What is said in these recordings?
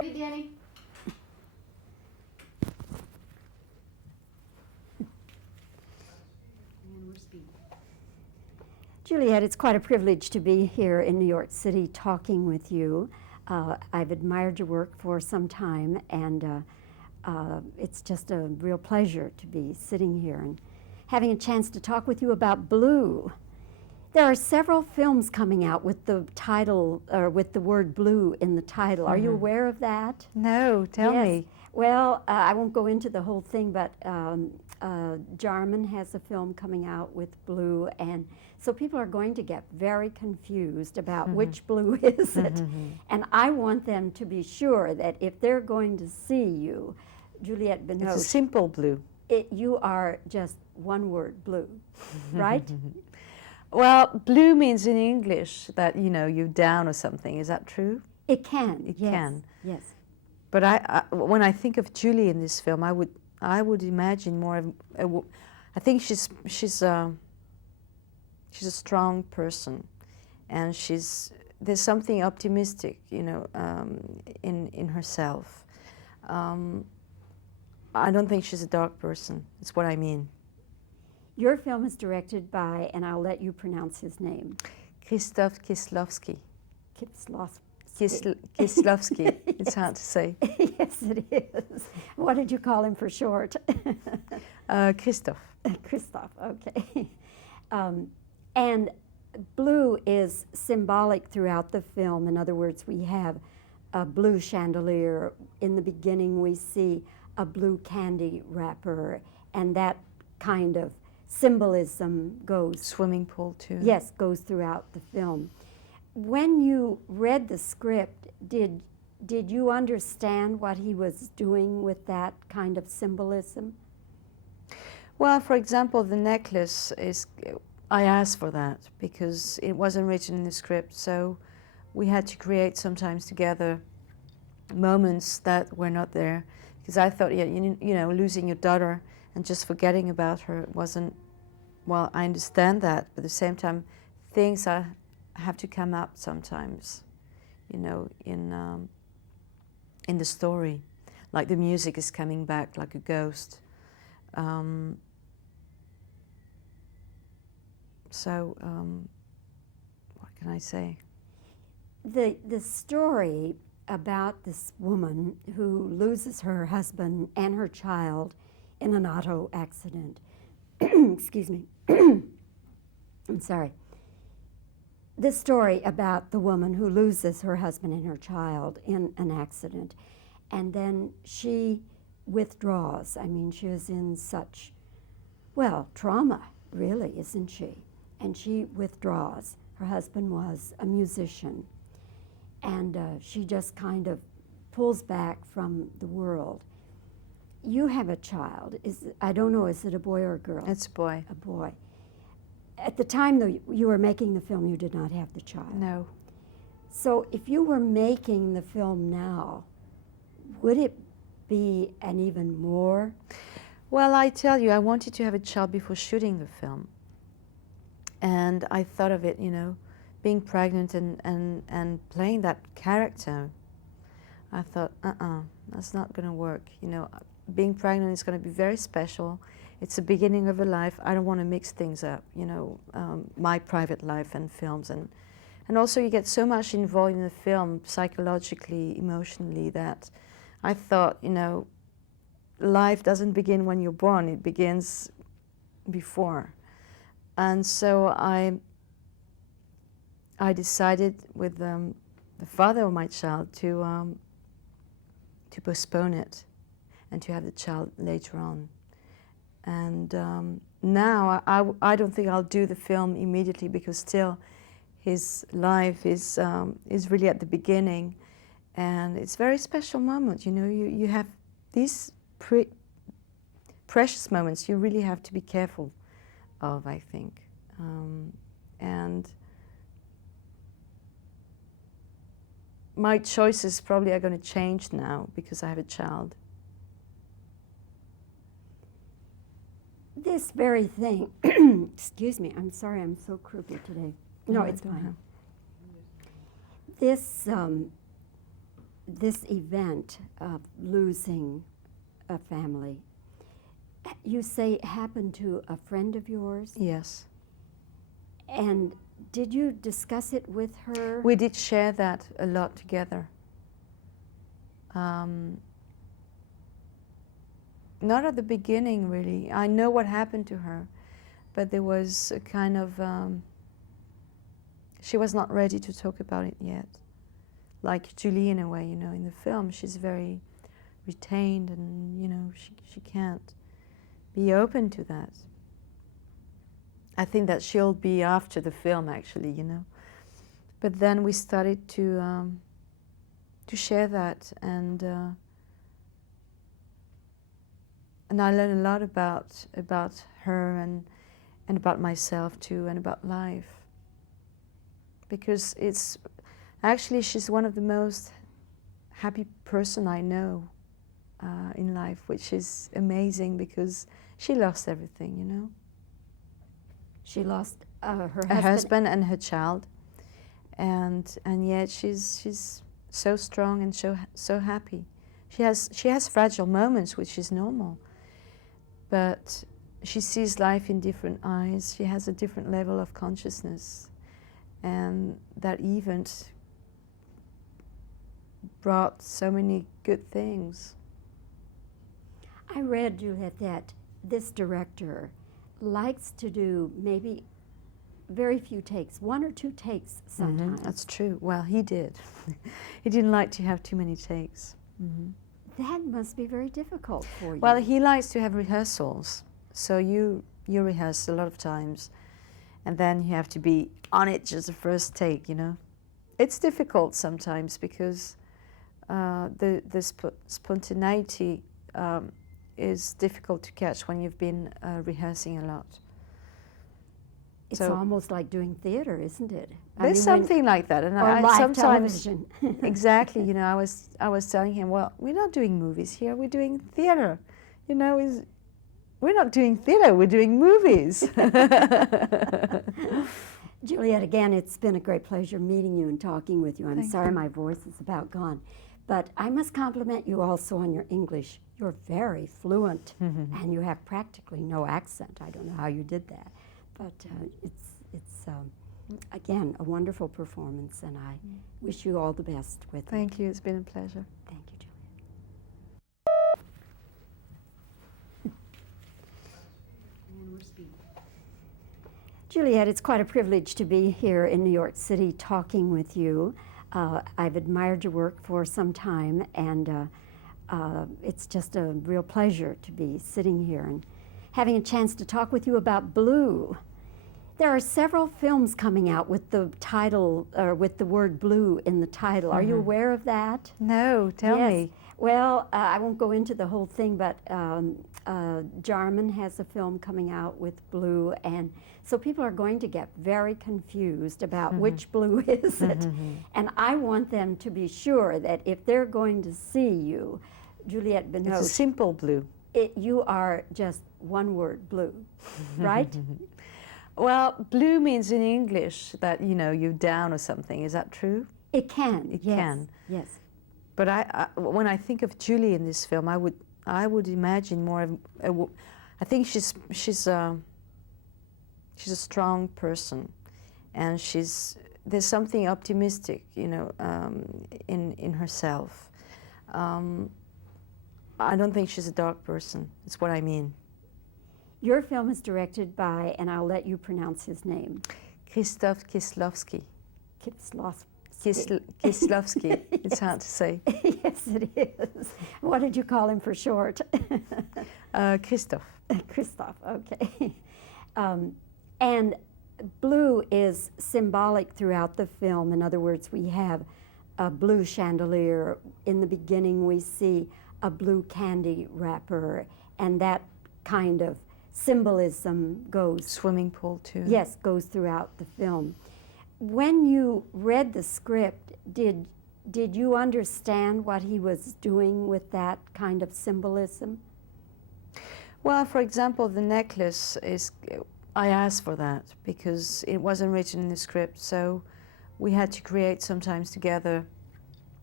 Hey, Danny. And we're speaking. Juliette, it's quite a privilege to be here in New York City talking with you. I've admired your work for some time, and it's just a real pleasure to be sitting here and having a chance to talk with you about Blue. There are several films coming out with the title, or with the word blue in the title. Are you aware of that? No, tell me. Well, I won't go into the whole thing, but Jarman has a film coming out with blue, and so people are going to get very confused about which blue is it. And I want them to be sure that if they're going to see you, Juliette Binoche, It's a simple blue. you are just one word, blue, right? Well, blue means in English that, you know, you're down or something. Is that true? It can. It yes, can. Yes. But when I think of Julie in this film, I would imagine more of I think she's a strong person, and there's something optimistic, you know, in herself. I don't think she's a dark person. It's what I mean. Your film is directed by, and I'll let you pronounce his name, Krzysztof Kieślowski. Kieślowski. Kieślowski. It's hard to say. Yes, it is. What did you call him for short? Christoph. Christoph, okay. And blue is symbolic throughout the film. In other words, we have a blue chandelier. In the beginning, we see a blue candy wrapper, and that kind of symbolism goes... Swimming pool, too. Yes, goes throughout the film. When you read the script, did you understand what he was doing with that kind of symbolism? Well, for example, the necklace is... I asked for that because it wasn't written in the script, so we had to create sometimes together moments that were not there. Because I thought, yeah, you know, losing your daughter and just forgetting about her wasn't... Well, I understand that, but at the same time, things have to come up sometimes, you know, in the story. Like the music is coming back like a ghost. What can I say? The story about this woman who loses her husband and her child in an auto accident. Excuse me. I'm sorry. This story about the woman who loses her husband and her child in an accident, and then she withdraws. I mean, she is in such, well, trauma, really, isn't she? And she withdraws. Her husband was a musician, and she just kind of pulls back from the world. You have a child. I don't know, is it a boy or a girl? It's a boy. A boy. At the time, though, you were making the film, you did not have the child. No. So if you were making the film now, would it be an even more? Well, I tell you, I wanted to have a child before shooting the film. And I thought of it, you know, being pregnant and playing that character. I thought, that's not going to work. You know, being pregnant is going to be very special. It's the beginning of a life. I don't want to mix things up, you know, my private life and films. And also you get so much involved in the film, psychologically, emotionally, that I thought, you know, life doesn't begin when you're born. It begins before. And so I decided with the father of my child to postpone it and to have the child later on. And now I don't think I'll do the film immediately because still his life is really at the beginning, and it's a very special moment. You know, you have these precious moments you really have to be careful of, I think. And my choices probably are going to change now because I have a child. This very thing, excuse me, I'm sorry, I'm so croupy today. No, it's fine. this event of losing a family, you say it happened to a friend of yours? Yes. And did you discuss it with her? We did share that a lot together. Not at the beginning, really. I know what happened to her, but there was a kind of... she was not ready to talk about it yet. Like Julie, in a way, you know, in the film, she's very retained and, you know, she can't be open to that. I think that she'll be after the film, actually, you know. But then we started to share that, and I learned a lot about her and about myself too, and about life. Because it's actually, she's one of the most happy person I know in life, which is amazing because she lost everything, you know. She lost her husband and her child, and yet she's so strong and so happy. She has fragile moments, which is normal, but she sees life in different eyes. She has a different level of consciousness, and that event brought so many good things. I read, Juliette, that this director likes to do maybe very few takes, 1 or 2 takes sometimes. Mm-hmm. That's true. Well, he did. He didn't like to have too many takes. Mm-hmm. That must be very difficult for you. Well, he likes to have rehearsals. So you rehearse a lot of times, and then you have to be on it just the first take, you know. It's difficult sometimes because the spontaneity is difficult to catch when you've been rehearsing a lot. It's so almost like doing theater, isn't it? There's something like that, and or I live sometimes television. exactly. You know, I was telling him, well, we're not doing movies here. We're doing theater. You know, we're not doing theater. We're doing movies. Juliette, again, it's been a great pleasure meeting you and talking with you. I'm Thank sorry you. my voice is about gone. But I must compliment you also on your English. You're very fluent, and you have practically no accent. I don't know how you did that. But it's again, a wonderful performance, and I wish you all the best with it. Thank you. It's been a pleasure. Thank you, Juliette. Juliette, it's quite a privilege to be here in New York City talking with you. I've admired your work for some time, and it's just a real pleasure to be sitting here and having a chance to talk with you about Blue. There are several films coming out with the title, or with the word blue in the title. Are you aware of that? No, tell me. Well, I won't go into the whole thing, but Jarman has a film coming out with blue, and so people are going to get very confused about which blue is it. And I want them to be sure that if they're going to see you, Juliette Binoche, It's a simple blue. you are just one word, blue, right? Well, blue means in English that, you know, you're down or something. Is that true? It can. It yes. can. Yes. But when I think of Julie in this film, I would imagine more of I think she's a strong person, and there's something optimistic, you know, in herself. I don't think she's a dark person. That's what I mean. Your film is directed by, and I'll let you pronounce his name. Krzysztof Kieślowski. Kieślowski. It's hard to say. Yes, it is. What did you call him for short? Christoph. Christoph, okay. And blue is symbolic throughout the film. In other words, we have a blue chandelier. In the beginning, we see a blue candy wrapper, and that kind of symbolism goes... Swimming pool, too. Yes, goes throughout the film. When you read the script, did you understand what he was doing with that kind of symbolism? Well, for example, the necklace I asked for that because it wasn't written in the script, so we had to create sometimes together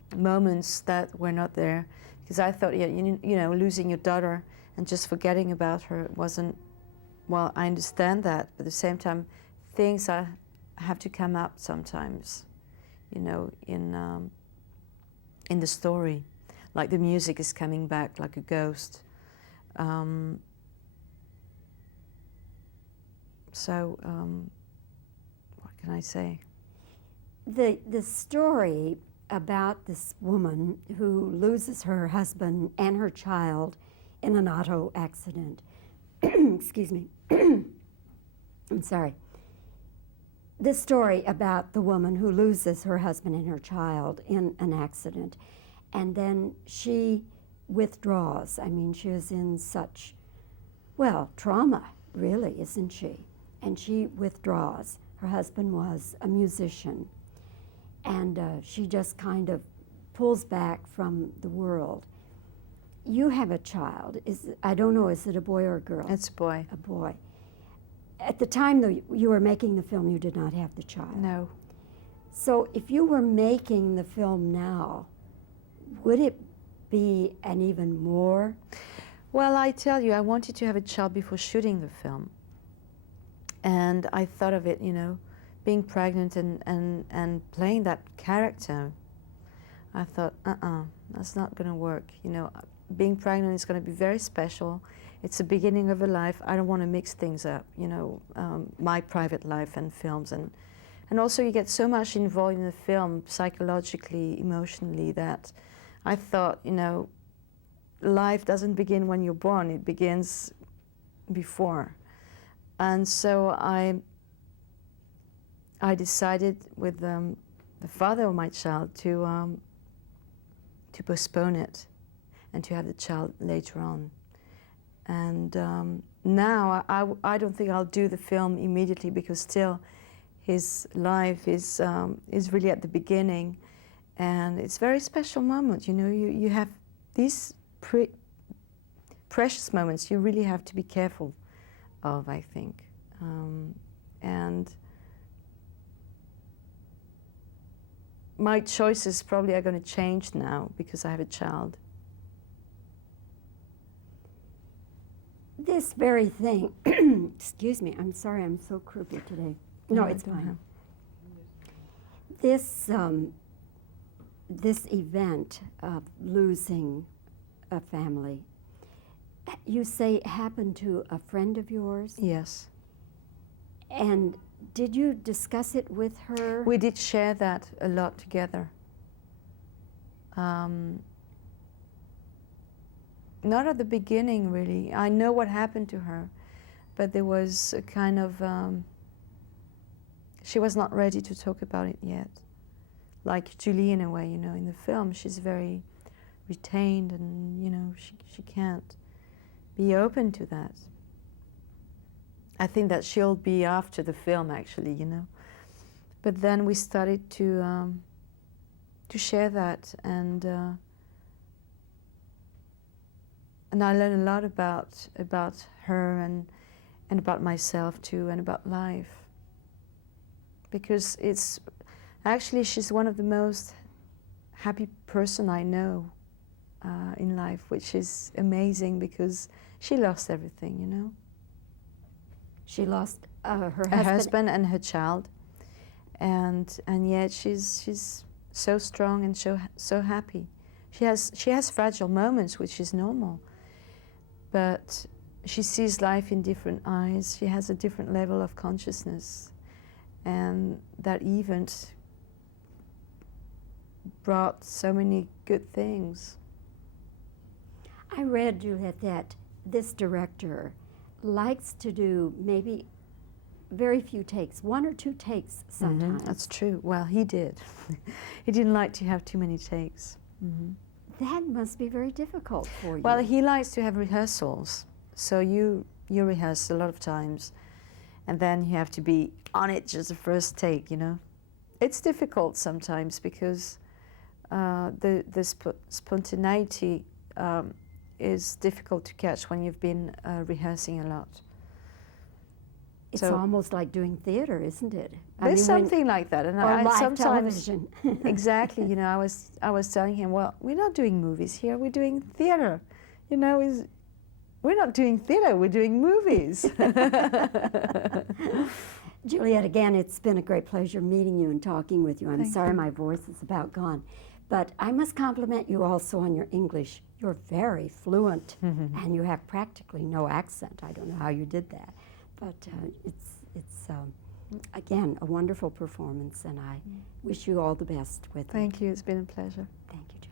moments that were not there, because I thought, yeah, you know, losing your daughter and just forgetting about her wasn't, well, I understand that, but at the same time, things have to come up sometimes, you know, in the story, like the music is coming back like a ghost. What can I say? The story about this woman who loses her husband and her child in an auto accident. Excuse me. I'm sorry. This story about the woman who loses her husband and her child in an accident, and then she withdraws. I mean, she is in such, well, trauma, really, isn't she? And she withdraws. Her husband was a musician, and she just kind of pulls back from the world. You have a child. I don't know, is it a boy or a girl? It's a boy. A boy. At the time, though, you were making the film, you did not have the child. No. So if you were making the film now, would it be an even more? Well, I tell you, I wanted to have a child before shooting the film. And I thought of it, you know, being pregnant and playing that character. I thought, that's not going to work. You know, being pregnant is going to be very special. It's the beginning of a life. I don't want to mix things up, you know, my private life and films. And also you get so much involved in the film, psychologically, emotionally, that I thought, you know, life doesn't begin when you're born. It begins before. And so I decided with the father of my child to postpone it and to have the child later on. And now I don't think I'll do the film immediately, because still his life is really at the beginning, and it's a very special moment. You know, you have these precious moments you really have to be careful of, I think. And my choices probably are going to change now because I have a child. This very thing, excuse me, I'm sorry, I'm so croupy today. No, it's fine. This event of losing a family, you say happened to a friend of yours? Yes. And did you discuss it with her? We did share that a lot together. Not at the beginning, really. I know what happened to her, but there was a kind of, she was not ready to talk about it yet. Like Julie, in a way, you know, in the film, she's very retained, and, you know, she can't be open to that. I think that she'll be after the film, actually, you know. But then we started to share that, and I learned a lot about her and about myself too, and about life. Because it's actually, she's one of the most happy person I know in life, which is amazing, because she lost everything, you know. She lost her husband and her child, and yet she's so strong and so happy. She has fragile moments, which is normal, but she sees life in different eyes. She has a different level of consciousness, and that event brought so many good things. I read, Juliette, that this director likes to do maybe very few takes, 1 or 2 takes sometimes. That's true. Well, he did. He didn't like to have too many takes. That must be very difficult for you. Well, he likes to have rehearsals. So you rehearse a lot of times, and then you have to be on it just the first take, you know. It's difficult sometimes, because the spontaneity is difficult to catch when you've been rehearsing a lot. It's So almost like doing theater, isn't it? there's something like that, and or I live sometimes television. exactly. You know, I was telling him, well, we're not doing movies here. We're doing theater. You know, we're not doing theater. We're doing movies. Juliette, again, it's been a great pleasure meeting you and talking with you. I'm Thank sorry you. my voice is about gone. But I must compliment you also on your English. You're very fluent, and you have practically no accent. I don't know how you did that. But it's again, a wonderful performance, and I wish you all the best with it. Thank you. It's been a pleasure. Thank you, Juliette.